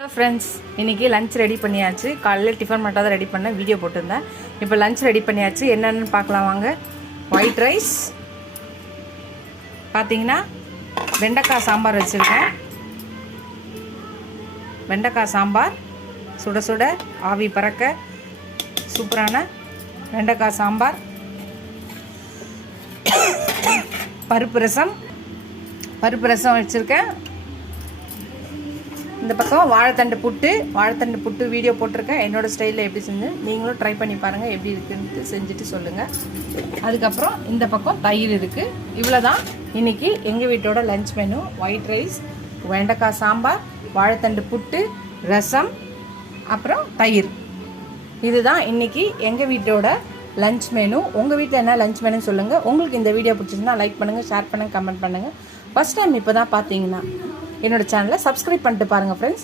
Hello friends, இன்றைக்கி lunch ready பண்ணியாச்சு. காலையில் டிஃபன் மட்டும் தான் ரெடி பண்ணேன், வீடியோ போட்டிருந்தேன். இப்போ லஞ்ச் ரெடி பண்ணியாச்சு. என்னென்னு பார்க்கலாம் வாங்க. ஒயிட் ரைஸ் பார்த்தீங்கன்னா, வெண்டைக்காய் சாம்பார் வச்சுருக்கேன். வெண்டைக்காய் சாம்பார் சுட சுட ஆவி பறக்க சூப்பரான வெண்டைக்காய் சாம்பார். பருப்பு ரசம் வச்சுருக்கேன். இந்த பக்கம் வாழைத்தண்டு புட்டு வீடியோ போட்டிருக்கேன். என்னோடய ஸ்டைலில் எப்படி செஞ்சு நீங்களும் ட்ரை பண்ணி பாருங்கள், எப்படி இருக்குன்ட்டு செஞ்சுட்டு சொல்லுங்கள். அதுக்கப்புறம் இந்த பக்கம் தயிர் இருக்குது. இவ்வளோ தான் இன்றைக்கி எங்கள் வீட்டோட லஞ்ச் மெனு. ஒயிட் ரைஸ், வெண்டைக்காய் சாம்பார், வாழைத்தண்டு புட்டு, ரசம், அப்புறம் தயிர். இதுதான் இன்றைக்கி எங்கள் வீட்டோட லஞ்ச் மெனு. உங்கள் வீட்டில் என்ன லஞ்ச் மெனு சொல்லுங்கள். உங்களுக்கு இந்த வீடியோ பிடிச்சிருந்தா லைக் பண்ணுங்கள், ஷேர் பண்ணுங்கள், கமெண்ட் பண்ணுங்கள். ஃபஸ்ட் டைம் இப்போ தான் பார்த்தீங்கன்னா என்னோடய சேனலை சப்ஸ்கிரைப் பண்ணிட்டு பாருங்கள் ஃப்ரெண்ட்ஸ்.